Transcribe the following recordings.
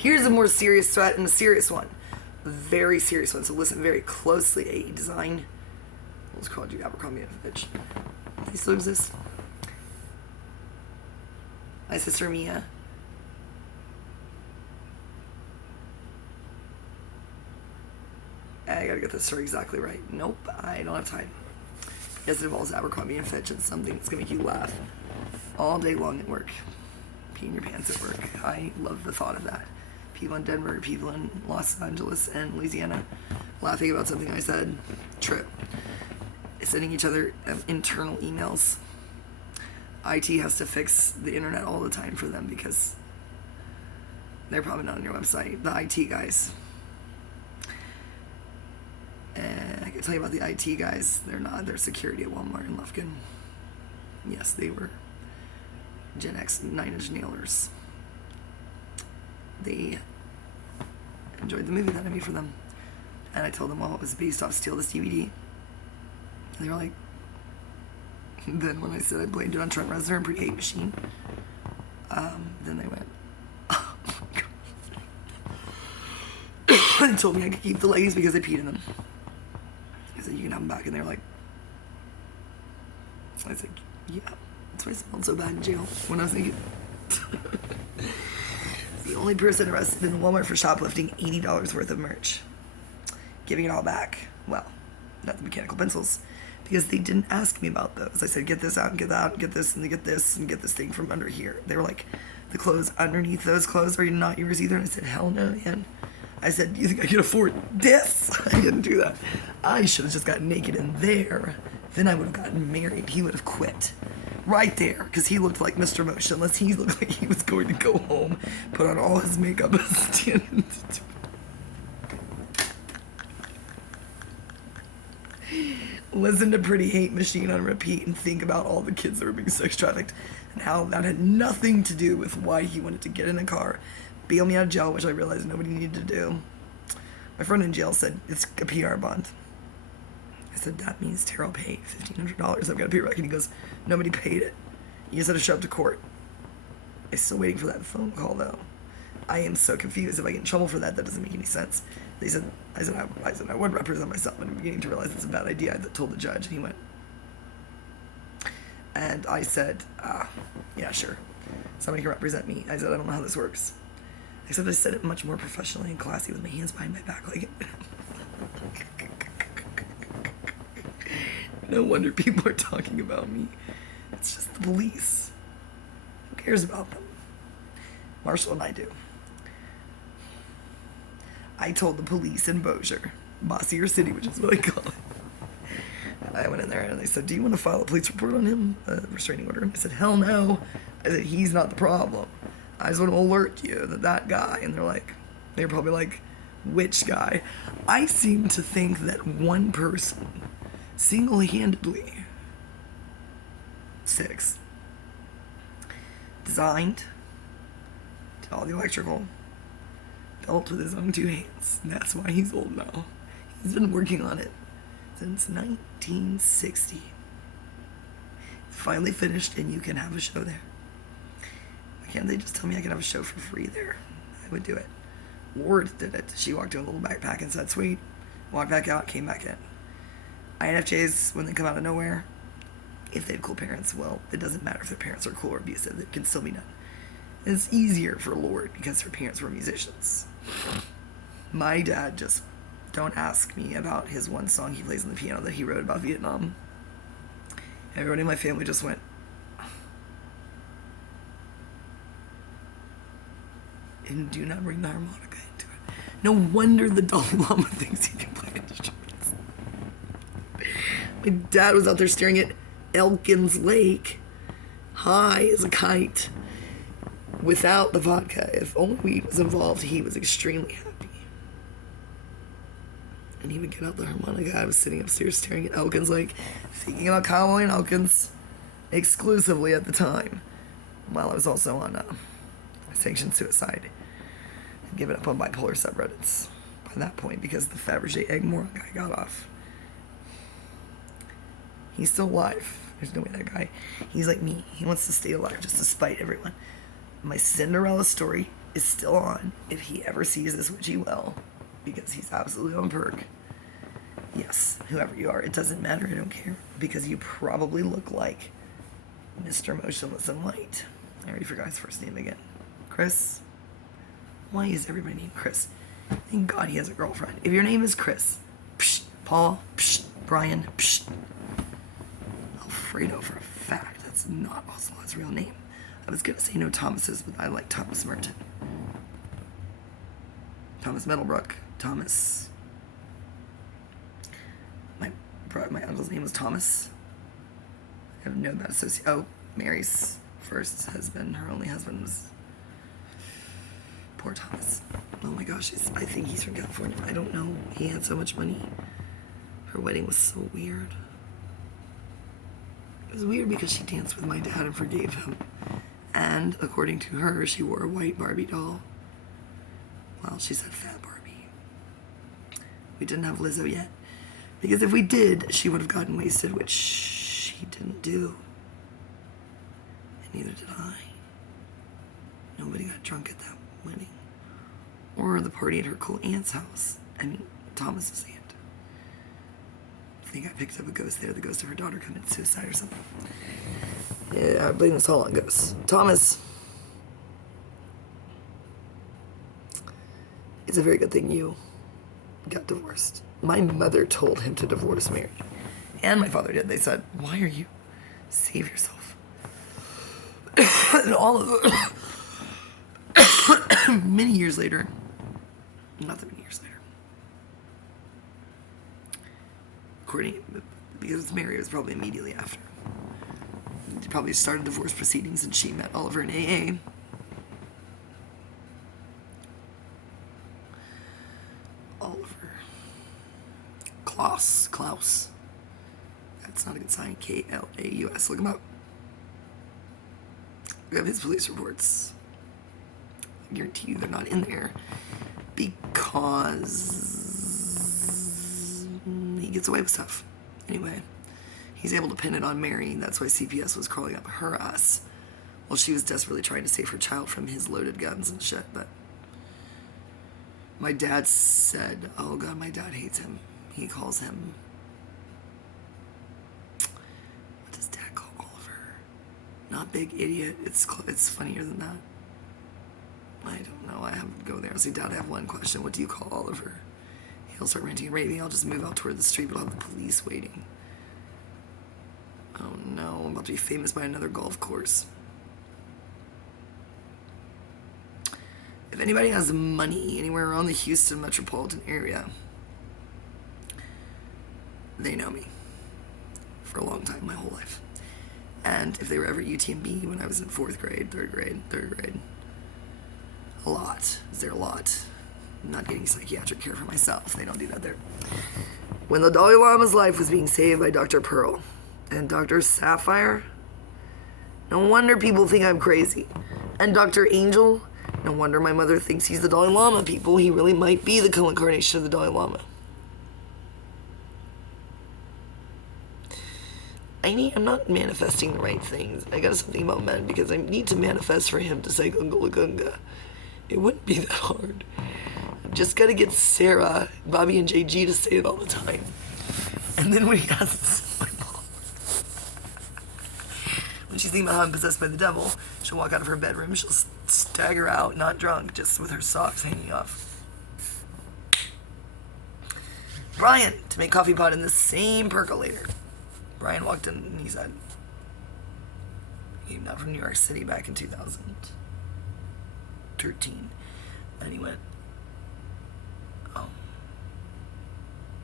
Here's a more serious threat and a serious one. A very serious one, so listen very closely. AE Design. What's called you Abercrombie & Fitch. They still exist. My sister Mia. I gotta get this story exactly right. Nope, I don't have time. Yes, it involves Abercrombie & Fitch. It's something that's gonna make you laugh all day long at work. Pee in your pants at work. I love the thought of that. People in Denver, people in Los Angeles and Louisiana laughing about something I said. True. Sending each other internal emails. IT has to fix the internet all the time for them because they're probably not on your website. The IT guys. And I can tell you about the IT guys. They're not. They're security at Walmart in Lufkin. Yes, they were Gen X 9-inch nailers. They enjoyed the movie that I made for them. And I told them, well, it was based off Steal This DVD. And they were like, then when I said I blamed it on Trent Reznor and Pretty Hate Machine, then they went, oh my God. And told me I could keep the leggings because I peed in them. I said, you can have them back. And they were like, I said, yeah, that's why I smelled so bad in jail when I was naked. The only person arrested in Walmart for shoplifting $80 worth of merch. Giving it all back. Well, not the mechanical pencils. Because they didn't ask me about those. I said, get this out and get that out and get this and get this and get this thing from under here. They were like, the clothes underneath those clothes are not yours either. And I said, hell no, man. I said, you think I can afford this? I didn't do that. I should have just gotten naked in there. Then I would have gotten married. He would have quit. Right there. Because he looked like Mr. Motionless. He looked like he was going to go home, put on all his makeup and stand. Listen to Pretty Hate Machine on repeat and think about all the kids that were being sex trafficked and how that had nothing to do with why he wanted to get in a car, bail me out of jail, which I realized nobody needed to do. My friend in jail said, it's a PR bond. I said, that means Terrell paid $1,500. I've got to pay it back. And he goes, nobody paid it. You just had to show up to court. I'm still waiting for that phone call, though. I am so confused. If I get in trouble for that, that doesn't make any sense. I said I would represent myself, and I'm beginning to realize it's a bad idea. I told the judge, and he went. And I said, yeah, sure. Somebody can represent me. I said, I don't know how this works. Except I said it much more professionally and classy with my hands behind my back. Like, no wonder people are talking about me. It's just the police. Who cares about them? Marshall and I do. I told the police in Bossier City, which is what I call it. I went in there and they said, do you want to file a police report on him? A restraining order? And I said, hell no. I said, he's not the problem. I just want to alert you that guy. And they're probably like, which guy? I seem to think that one person, single-handedly, 6, designed, did all the electrical, built with his own 2 hands. And that's why he's old now. He's been working on it since 1960. It's finally finished and you can have a show there. Why can't they just tell me I can have a show for free there? I would do it. Ward did it. She walked in a little backpack and said, sweet. Walked back out, came back in. INFJs, when they come out of nowhere, if they have cool parents, well, it doesn't matter if their parents are cool or abusive. It can still be done. It's easier for Lord because her parents were musicians. My dad just, don't ask me about his one song he plays on the piano that he wrote about Vietnam. Everyone in my family just went, and do not bring the harmonica into it. No wonder the Dalai Lama thinks he can play instruments. My dad was out there staring at Elkins Lake, high as a kite, without the vodka. If only weed was involved, he was extremely happy. And he would get out the harmonica. I was sitting upstairs staring at Elkins Lake, thinking about Cowboy and Elkins exclusively at the time, while I was also on sanctioned suicide and given up on bipolar subreddits by that point because the Fabergé egg moron guy got off. He's still alive. There's no way he's like me. He wants to stay alive just to spite everyone. My Cinderella story is still on. If he ever sees this, which he will, because he's absolutely on perk. Yes, whoever you are, it doesn't matter, I don't care. Because you probably look like Mr. Motionless in White. I already forgot his first name again. Chris? Why is everybody named Chris? Thank God he has a girlfriend. If your name is Chris, psh, Paul, psh, Brian, psh, Alfredo for a fact. That's not Ocelot's real name. I was gonna say no Thomases, but I like Thomas Merton. Thomas Meadowbrook. Thomas. My uncle's name was Thomas. I have no bad association. Oh, Mary's first husband, her only husband was poor Thomas. Oh my gosh, I think he's from California. I don't know. He had so much money. Her wedding was so weird. It was weird because she danced with my dad and forgave him. And according to her, she wore a white Barbie doll. Well, she said fat Barbie. We didn't have Lizzo yet. Because if we did, she would have gotten wasted, which she didn't do. And neither did I. Nobody got drunk at that wedding. Or the party at her cool aunt's house. I mean, Thomas's aunt. I think I picked up a ghost there. The ghost of her daughter committed suicide or something. Yeah, I blame this all on ghosts. Thomas. It's a very good thing you got divorced. My mother told him to divorce Mary. And my father did. They said, why are you? Save yourself. And all of many years later, not that many years later, because Mary was probably immediately after. They probably started divorce proceedings and she met Oliver in AA. Oliver. Klaus. That's not a good sign. Klaus. Look him up. We have his police reports. I guarantee you they're not in there because he gets away with stuff. Anyway, he's able to pin it on Mary. That's why CPS was crawling up her ass while she was desperately trying to save her child from his loaded guns and shit. But my dad said, oh God, my dad hates him. He calls him, what does Dad call Oliver? Not big idiot. It's funnier than that. I don't know. I have to go there. I'll say, Dad, I have one question. What do you call Oliver? He'll start ranting and raving. I'll just move out toward the street, but I'll have the police waiting. Oh no, I'm about to be famous by another golf course. If anybody has money anywhere around the Houston metropolitan area, they know me for a long time, my whole life. And if they were ever at UTMB when I was in 4th grade, 3rd grade, a lot. Is there a lot? I'm not getting psychiatric care for myself. They don't do that there. When the Dalai Lama's life was being saved by Dr. Pearl and Dr. Sapphire, no wonder people think I'm crazy. And Dr. Angel, no wonder my mother thinks he's the Dalai Lama, people. He really might be the co-incarnation of the Dalai Lama. I'm not manifesting the right things. I got something about men because I need to manifest for him to say Gunga La Gunga. It wouldn't be that hard. Just gotta get Sarah, Bobby, and JG to say it all the time. And then when he asks my mom, when she's thinking about how I'm possessed by the devil, she'll walk out of her bedroom, she'll stagger out, not drunk, just with her socks hanging off. Brian, to make coffee pot in the same percolator. Brian walked in and he said, he's not from New York City back in 2013. And he went, oh,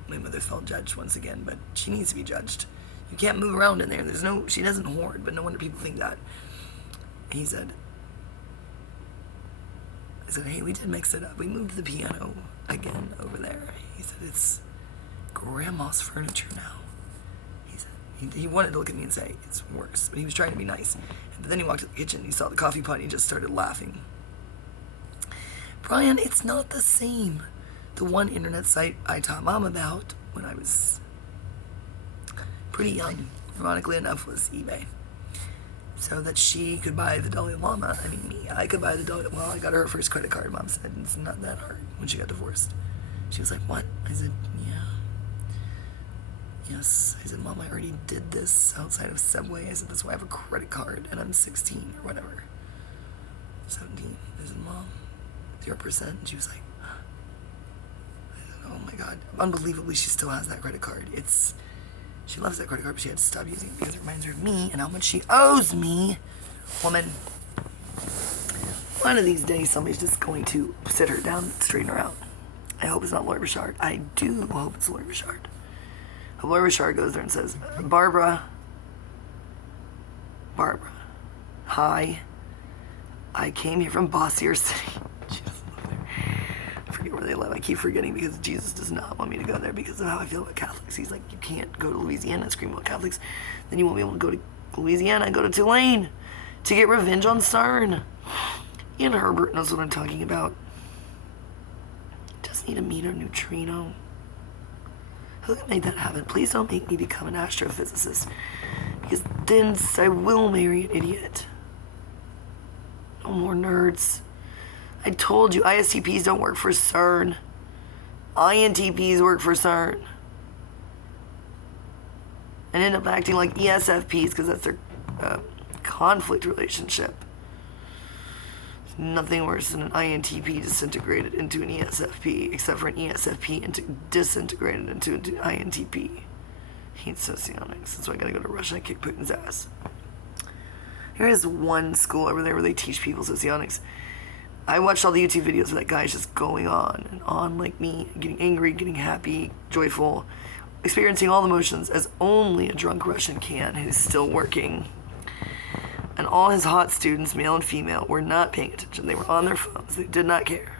my mother felt judged once again, but she needs to be judged. You can't move around in there. She doesn't hoard, but no wonder people think that. He said, I said, hey, we did mix it up. We moved the piano again over there. He said, it's grandma's furniture now. He wanted to look at me and say, it's worse, but he was trying to be nice. But then he walked to the kitchen and he saw the coffee pot and he just started laughing. Brian, it's not the same. The one internet site I taught Mom about when I was pretty young, ironically enough, was eBay. so that she could buy the Dalai Lama. I mean, I could buy the Dalai Lama. Well, I got her first credit card. Mom said it's not that hard when she got divorced. She was like, what? I said, yeah. Yes. I said, Mom, I already did this outside of Subway. I said, that's why I have a credit card and I'm 16 or whatever. 17. I said, Mom, 0%. And she was like, I said, oh my God. Unbelievably, she still has that credit card. She loves that credit card, but she had to stop using it because it reminds her of me and how much she owes me. Woman. One of these days, somebody's just going to sit her down and straighten her out. I hope it's not Lloyd Richard. I do hope it's Lloyd Richard. Lloyd Richard goes there and says, Barbara, hi. I came here from Bossier City. She doesn't live there. I forget where they live. I keep forgetting because Jesus does not want me to go there because of how I feel about Catholics. He's like, you can't go to Louisiana and scream about Catholics. Then you won't be able to go to Louisiana and go to Tulane to get revenge on CERN. Ian Herbert knows what I'm talking about. Just need to meet a neutrino. Who made that happen? Please don't make me become an astrophysicist, because then I will marry an idiot. No more nerds. I told you, ISTPs don't work for CERN. INTPs work for CERN. And end up acting like ESFPs because that's their conflict relationship. Nothing worse than an INTP disintegrated into an ESFP, except for an ESFP disintegrated into an INTP. Hates socionics. That's why I gotta go to Russia and kick Putin's ass. There is one school over there where they teach people socionics. I watched all the YouTube videos where that guy's just going on and on like me, getting angry, getting happy, joyful, experiencing all the emotions as only a drunk Russian can who's still working. And all his hot students, male and female, were not paying attention. They were on their phones. They did not care.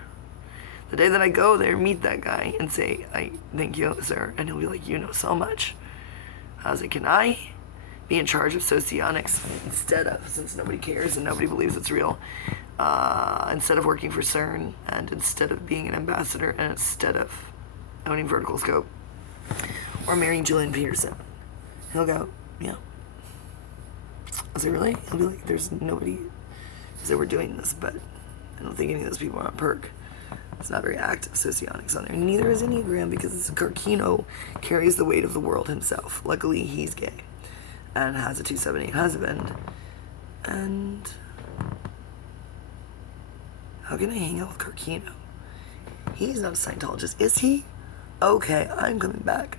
The day that I go there, meet that guy and say, I thank you, sir. And he'll be like, you know so much. I was like, can I be in charge of socionics instead of, since nobody cares and nobody believes it's real, instead of working for CERN and instead of being an ambassador and instead of owning Vertical Scope or marrying Julian Peterson? He'll go, yeah. I say, really? He'll be like, there's nobody that we're doing this, but I don't think any of those people are on perk. It's not very active socionics on there. And neither is Enneagram because Carcino carries the weight of the world himself. Luckily, he's gay and has a 278 husband. And how can I hang out with Carcino? He's not a Scientologist, is he? Okay, I'm coming back.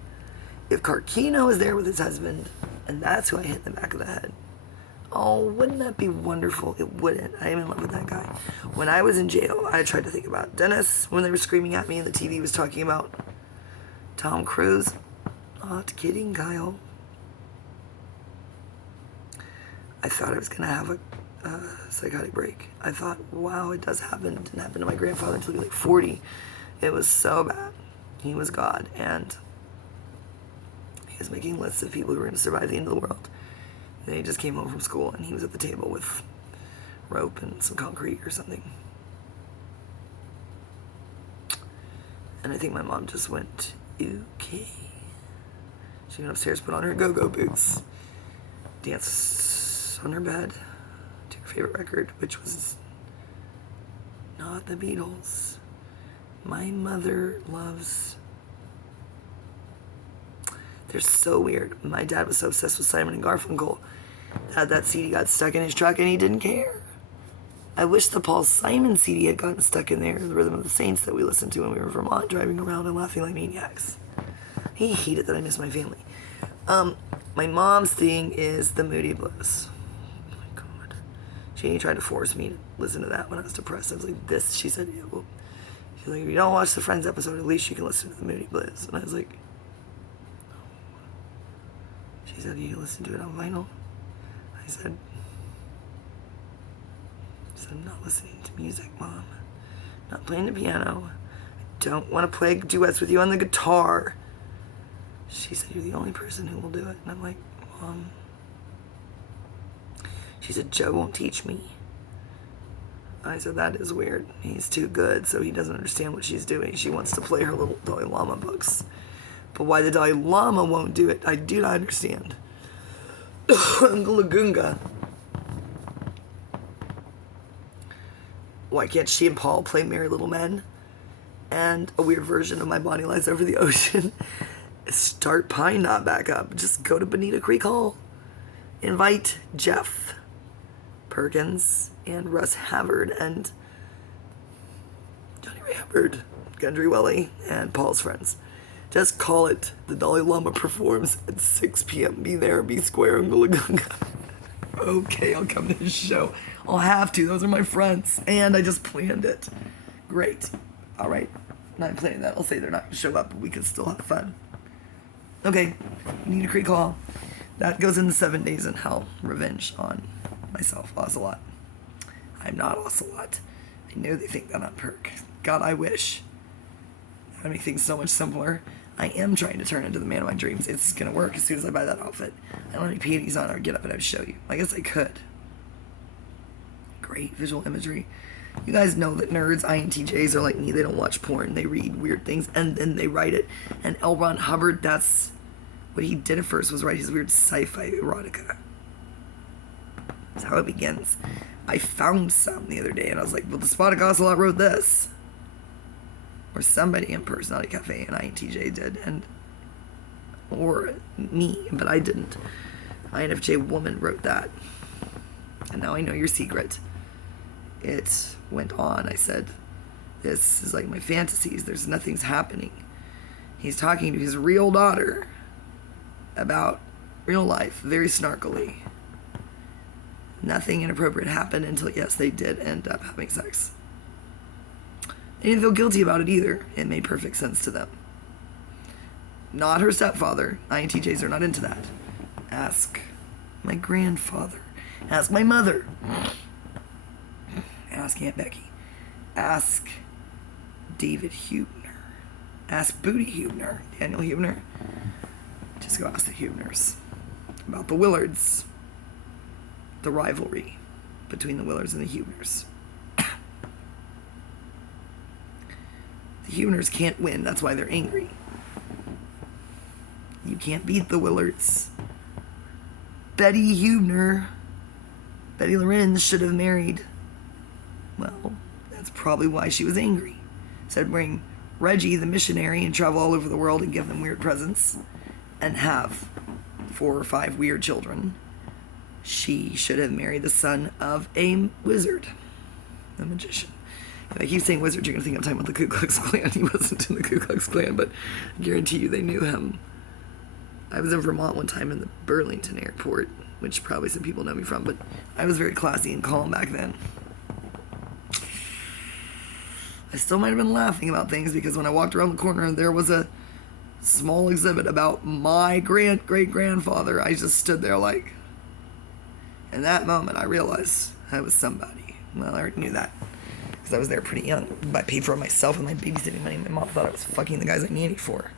If Carcino is there with his husband, and that's who I hit in the back of the head, oh, wouldn't that be wonderful? It wouldn't. I am in love with that guy. When I was in jail, I tried to think about Dennis when they were screaming at me and the TV was talking about Tom Cruise. Not kidding, Kyle. I thought I was going to have a psychotic break. I thought, wow, it does happen. It didn't happen to my grandfather until he was like 40. It was so bad. He was God, and he was making lists of people who were going to survive the end of the world. And he just came home from school and he was at the table with rope and some concrete or something. And I think my mom just went, okay. She went upstairs, put on her go-go boots, danced on her bed to her favorite record, which was not the Beatles. My mother loves... They're so weird. My dad was so obsessed with Simon and Garfunkel that CD got stuck in his truck and he didn't care. I wish the Paul Simon CD had gotten stuck in there, the Rhythm of the Saints that we listened to when we were in Vermont, driving around and laughing like maniacs. He hated that I missed my family. My mom's thing is the Moody Blues. Oh my God. She tried to force me to listen to that when I was depressed. I was like, this, she said, yeah, well, she's like, if you don't watch the Friends episode, at least you can listen to the Moody Blues. And I was like, she said, you listen to it on vinyl? I said, I'm not listening to music, Mom. I'm not playing the piano. I don't want to play duets with you on the guitar. She said, you're the only person who will do it. And I'm like, Mom. She said, Joe won't teach me. I said, that is weird. He's too good, so he doesn't understand what she's doing. She wants to play her little Dalai Lama books. But why the Dalai Lama won't do it, I do not understand. Uncle Lagunga. Why can't she and Paul play Merry Little Men? And a weird version of My Bonnie Lies Over the Ocean. Start Pine Knot back up. Just go to Bonita Creek Hall. Invite Jeff Perkins and Russ Havard and Johnny Ray Hubbard, Gundry Welly, and Paul's friends. Just call it the Dalai Lama performs at 6 p.m. Be there, be square, and Gulagunga. Okay, I'll come to his show. I'll have to. Those are my friends. And I just planned it. Great. All right. Not planning that. I'll say they're not going to show up, but we can still have fun. Okay. Bonita Creek Hall. That goes in the 7 Days in Hell. Revenge on myself. Ocelot. I'm not Ocelot. I know they think that on Perk. God, I wish. That would make things so much simpler. I am trying to turn into the man of my dreams. It's going to work as soon as I buy that outfit. I don't have any panties on or get up and I would show you. I guess I could. Great visual imagery. You guys know that nerds, INTJs, are like me. They don't watch porn. They read weird things and then they write it. And L. Ron Hubbard, that's what he did at first, was write his weird sci-fi erotica. That's how it begins. I found some the other day and I was like, well, the Spotted Ocelot wrote this. Or somebody in Personality Cafe and INTJ did, or me, but I didn't. INFJ woman wrote that. And now I know your secret. It went on. I said, this is like my fantasies. There's nothing's happening. He's talking to his real daughter about real life, very snarkily. Nothing inappropriate happened until, yes, they did end up having sex. They didn't feel guilty about it either. It made perfect sense to them. Not her stepfather. INTJs are not into that. Ask my grandfather. Ask my mother. Ask Aunt Becky. Ask David Huebner. Ask Booty Huebner. Daniel Huebner. Just go ask the Huebners about the Willards. The rivalry between the Willards and the Huebners. The Huebners can't win. That's why they're angry. You can't beat the Willards. Betty Huebner, Betty Lorenz, should have married. Well, that's probably why she was angry. Said bring Reggie, the missionary, and travel all over the world and give them weird presents and have 4 or 5 weird children. She should have married the son of a wizard, a magician. If I keep saying wizard, you're going to think I'm talking about the Ku Klux Klan. He wasn't in the Ku Klux Klan, but I guarantee you they knew him. I was in Vermont one time in the Burlington airport, which probably some people know me from, but I was very classy and calm back then. I still might have been laughing about things because when I walked around the corner, there was a small exhibit about my great-great-grandfather. I just stood there like... In that moment, I realized I was somebody. Well, I already knew that. Because I was there pretty young. I paid for it myself with my babysitting money. My mom thought I was fucking the guys I nannied for.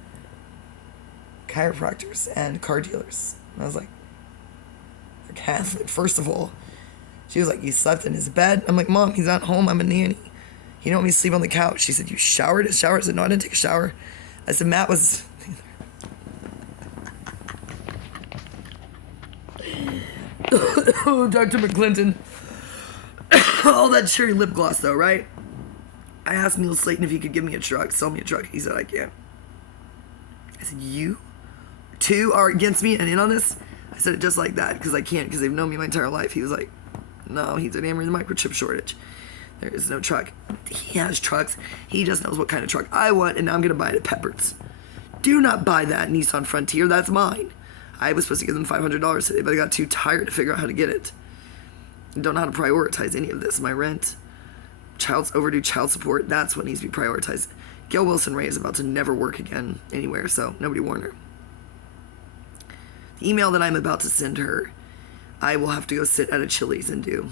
Chiropractors and car dealers. And I was like, they're Catholic, first of all. She was like, you slept in his bed? I'm like, Mom, he's not home. I'm a nanny. He don't want me to sleep on the couch. She said, you showered? I said, no, I didn't take a shower. I said, Matt was... Oh, Dr. McClinton. All that cherry lip gloss, though, right? I asked Neil Slayton if he could give me a truck, sell me a truck. He said, I can't. I said, you two are against me and in on this? I said it just like that, because I can't, because they've known me my entire life. He was like, no, he said, Amory, the microchip shortage. There is no truck. He has trucks. He just knows what kind of truck I want, and now I'm going to buy it at Peppert's. Do not buy that Nissan Frontier. That's mine. I was supposed to give them $500 today, but I got too tired to figure out how to get it. I don't know how to prioritize any of this. My rent, overdue child support, that's what needs to be prioritized. Gail Wilson Ray is about to never work again anywhere, so nobody warned her. The email that I'm about to send her, I will have to go sit at a Chili's and do.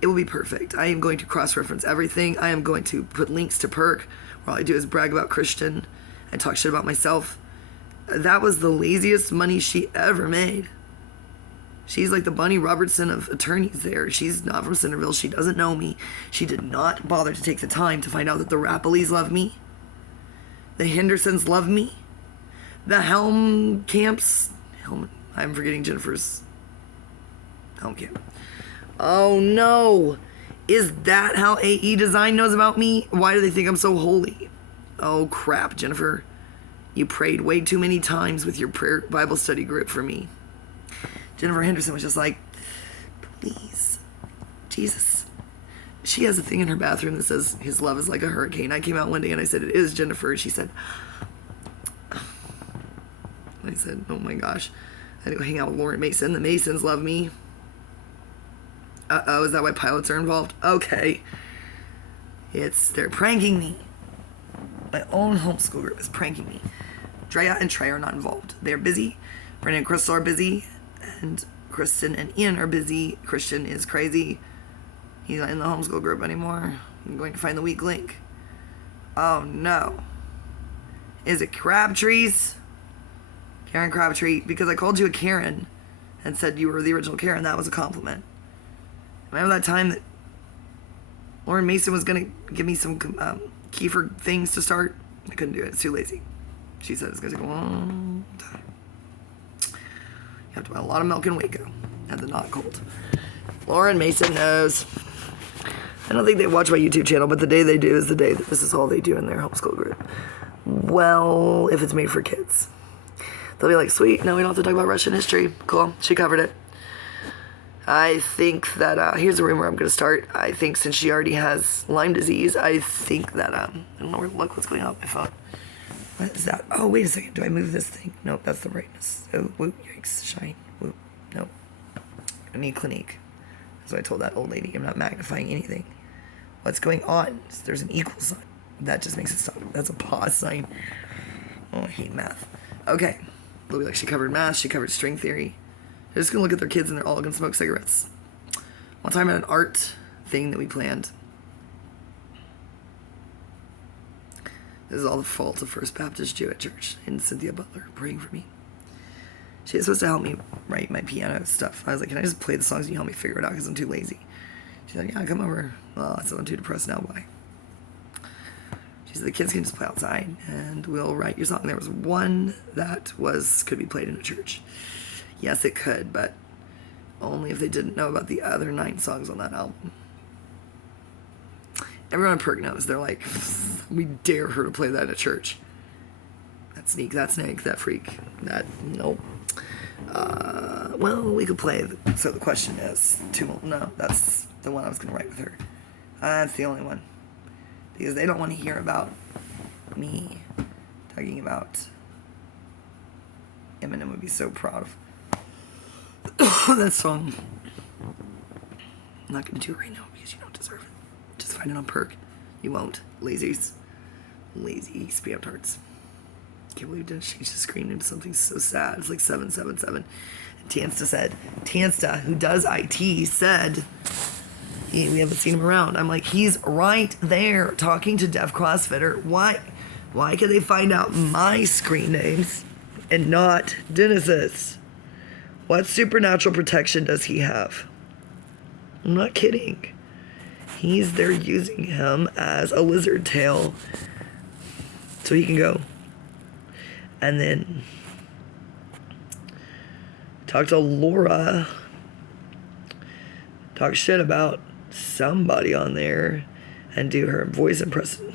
It will be perfect. I am going to cross-reference everything. I am going to put links to Perk, where all I do is brag about Christian and talk shit about myself. That was the laziest money she ever made. She's like the Bunny Robertson of attorneys there. She's not from Centerville. She doesn't know me. She did not bother to take the time to find out that the Rappleys love me. The Hendersons love me. The Helmkamps... I'm forgetting Jennifer's Helmkamp. Oh no! Is that how AE Design knows about me? Why do they think I'm so holy? Oh crap, Jennifer. You prayed way too many times with your prayer Bible study group for me. Jennifer Henderson was just like, please, Jesus. She has a thing in her bathroom that says, his love is like a hurricane. I came out one day and I said, it is, Jennifer. And she said, I said, oh my gosh. I had to go hang out with Lauren Mason. The Masons love me. Uh-oh, is that why pilots are involved? Okay. They're pranking me. My own homeschool group is pranking me. Drea and Trey are not involved. They're busy. Brennan and Crystal are busy. And Kristen and Ian are busy. Christian is crazy. He's not in the homeschool group anymore. I'm going to find the weak link. Oh no. Is it Crabtree's? Karen Crabtree. Because I called you a Karen and said you were the original Karen. That was a compliment. Remember that time that Lauren Mason was going to give me some Kiefer things to start? I couldn't do it. It's too lazy. She said it's going to take a long time. You have to buy a lot of milk in Waco. And the not cold. Lauren Mason knows. I don't think they watch my YouTube channel, but the day they do is the day that this is all they do in their homeschool group. Well, if it's made for kids. They'll be like, sweet, no, we don't have to talk about Russian history. Cool, she covered it. I think that, here's a rumor I'm going to start. I think since she already has Lyme disease, I think that, I don't know what's going on with my phone. What is that? Oh, wait a second. Do I move this thing? Nope, that's the brightness. Oh, whoop, yikes, shine, whoop, nope. I need Clinique. So I told that old lady, I'm not magnifying anything. What's going on? There's an equal sign. That just makes it stop. That's a pause sign. Oh, I hate math. Okay. They'll be like, she covered math, she covered string theory. They're just gonna look at their kids and they're all gonna smoke cigarettes. One time at an art thing that we planned. This is all the fault of First Baptist Jewish Church and Cynthia Butler praying for me. She was supposed to help me write my piano stuff. I was like, can I just play the songs and you help me figure it out because I'm too lazy? She's like, yeah, come over. Well, I said, I'm too depressed now, bye. She said, the kids can just play outside and we'll write your song. There was one that could be played in a church. Yes, it could, but only if they didn't know about the other 9 songs on that album. Everyone at Perk knows. They're like, we dare her to play that in a church. That sneak, that snake, that freak, that, nope. Well, we could play. So the question is, no, that's the one I was going to write with her. That's the only one. Because they don't want to hear about me talking about Eminem would be so proud of that song. I'm not going to do it right now because you don't deserve it. Just find it on Perk. You won't. Lazy spam tarts. Can't believe it didn't change the screen into something so sad. It's like 777. And Tansta, who does IT, said, we haven't seen him around. I'm like, he's right there talking to Deaf CrossFitter. Why could they find out my screen names and not Dennis's? What supernatural protection does he have? I'm not kidding. They're using him as a lizard tail so he can go. And then talk to Laura, talk shit about somebody on there and do her voice impression.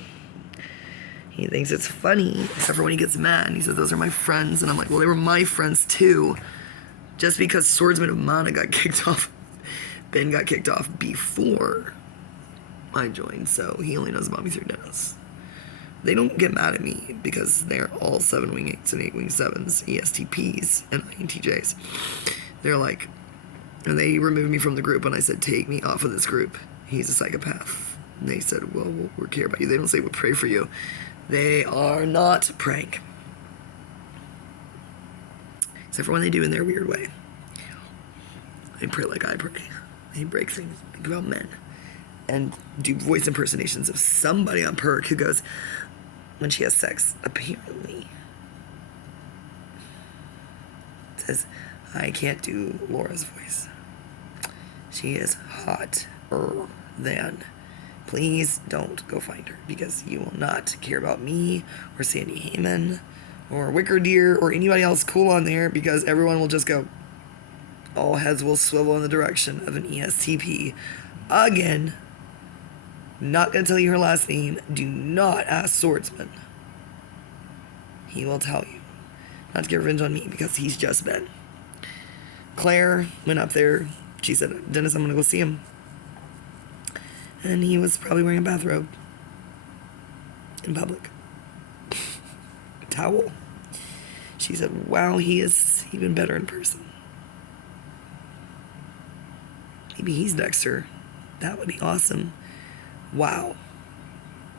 He thinks it's funny, except for when he gets mad. He says, those are my friends. And I'm like, well, they were my friends too. Just because Swordsman of Mana got kicked off, Ben got kicked off before I joined, so he only knows about me through Dennis. They don't get mad at me because they're all 7 wing 8s and 8 wing 7s, ESTPs, and INTJs. They're like, and they removed me from the group when I said, take me off of this group. He's a psychopath. And they said, well, we care about you. They don't say we'll pray for you. They are not praying. Except for when they do in their weird way. They pray like I pray. They break things, think about men. And do voice impersonations of somebody on Perk who goes, when she has sex, apparently, says, I can't do Laura's voice. She is hotter than. Please don't go find her because you will not care about me or Sandy Heyman or Wicker Deer or anybody else cool on there because everyone will just go, all heads will swivel in the direction of an ESTP again Not gonna tell you her last name. Do not ask Swordsman. He will tell you. Not to get revenge on me because he's just been. Claire went up there. She said, Dennis, I'm gonna go see him. And he was probably wearing a bathrobe. In public. Towel. She said, wow, he is even better in person. Maybe he's Dexter. That would be awesome. Wow.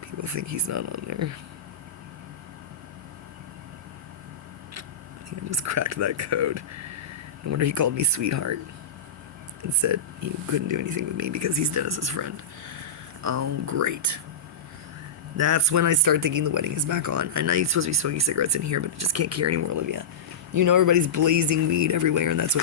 People think he's not on there. I think I just cracked that code. No wonder he called me sweetheart. And said he couldn't do anything with me because he's Dennis's friend. Oh, great. That's when I start thinking the wedding is back on. I know you're supposed to be smoking cigarettes in here, but I just can't care anymore, Olivia. You know everybody's blazing weed everywhere, and that's what